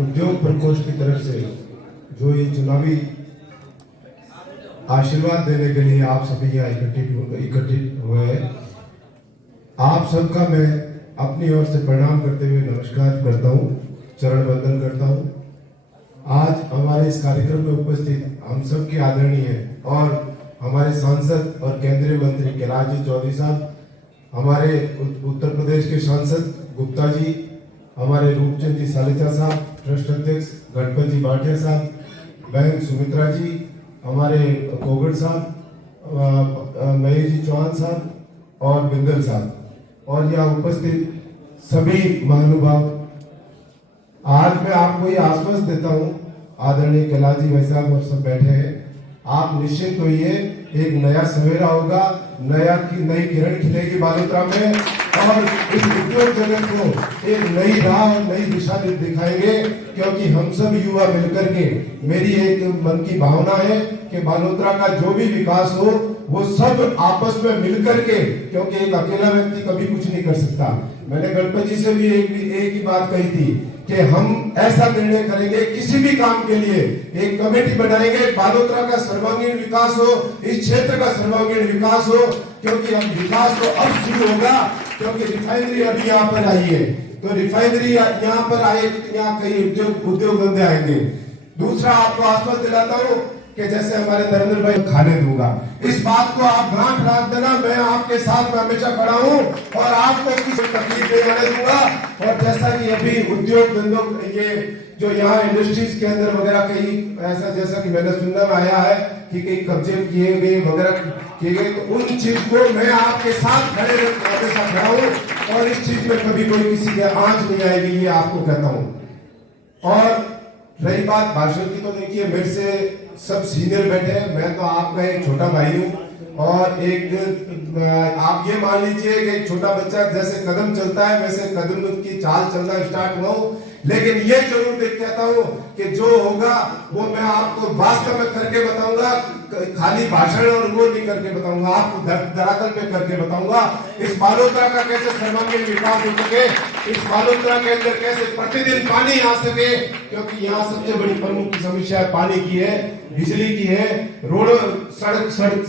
उद्योग प्रकोष्ठ की तरफ से जो ये चुनावी आशीर्वाद देने के लिए आप सभी यहाँ इकट्ठित हुए हैं, आप सबका मैं अपनी ओर से प्रणाम करते हुए नमस्कार करता हूँ, चरण वंदन करता हूँ। आज हमारे इस कार्यक्रम में उपस्थित हम सब के आदरणीय और हमारे सांसद और केंद्रीय मंत्री कैलाश जी चौधरी साहब, हमारे उत्तर प्रदेश के सांसद गुप्ता जी, हमारे रूपचंद जी सालेचा साहब, ट्रस्ट अध्यक्ष गणपत जी भाटिया साहब, बहन सुमित्रा जी, हमारे कोगड़ साहब, महेश जी चौहान साहब और बिंदल साहब और यहाँ उपस्थित सभी महानुभाव, आज मैं आपको ये आश्वासन देता हूँ, आदरणीय कैलाश जी भाई साहब और सब बैठे हैं, आप निश्चित होइए, एक नया सवेरा होगा, नई किरण खिलेगी बालोतरा में और इस उद्योग जगत को एक नई राह और नई दिशा दिखाएंगे, क्योंकि हम सब युवा मिलकर के, मेरी एक मन की भावना है कि बालोतरा का जो भी विकास हो वो सब आपस में मिलकर के, क्योंकि एक अकेला व्यक्ति कभी कुछ नहीं कर सकता। मैंने गणपत जी से भी एक ही बात कही थी कि हम ऐसा निर्णय करेंगे, किसी भी काम के लिए एक कमेटी बनाएंगे, बालोतरा का सर्वांगीण विकास हो, इस क्षेत्र का सर्वांगीण विकास हो, क्योंकि अब विकास तो अब शुरू होगा, क्योंकि रिफाइनरी अभी यहाँ पर आई है, तो रिफाइनरी यहाँ पर आए, यहाँ कई उद्योग धंधे आएंगे। दूसरा आपको आश्वासन दिलाता हूँ कि जैसे हमारे नरेंद्र भाई खाने दूंगा, इस बात को आप गांठ रख देना, मैं आपके साथ में हमेशा खड़ा हूँ और आपको किसी तकलीफ नहीं आने दूंगा। और जैसा कि अभी उद्योग धंधों ये जो यहाँ इंडस्ट्रीज के अंदर वगैरह कई ऐसा, जैसा कि मैंने सुनने में आया है कि कई कब्जे किए गए वगैरह किए गए, तो उन चीज को मैं आपके साथ हमेशा खड़ा हूँ और इस चीज में कभी कोई किसी के आंच नहीं आएगी, ये आपको कहता हूँ। और रही बात भाषण की, तो देखिए मेरे से सब सीनियर बैठे हैं, मैं तो आपका एक छोटा भाई हूँ और एक आप ये मान लीजिए कि एक छोटा बच्चा जैसे कदम चलता है वैसे कदम की चाल चलना स्टार्ट हुआ हूँ, लेकिन ये जरूर देख कहता हूँ कि जो होगा वो मैं आपको वास्तव में करके बताऊंगा, खाली भाषण और वो नहीं करके बताऊंगा, आपको धरातल पे करके बताऊंगा। इस बालोतरा का कैसे सर्वांगीण विकास हो सके, इस बालोतरा के अंदर कैसे प्रतिदिन पानी आ सके, क्योंकि यहाँ सबसे बड़ी प्रमुख समस्या पानी की है, बिजली की है, रोड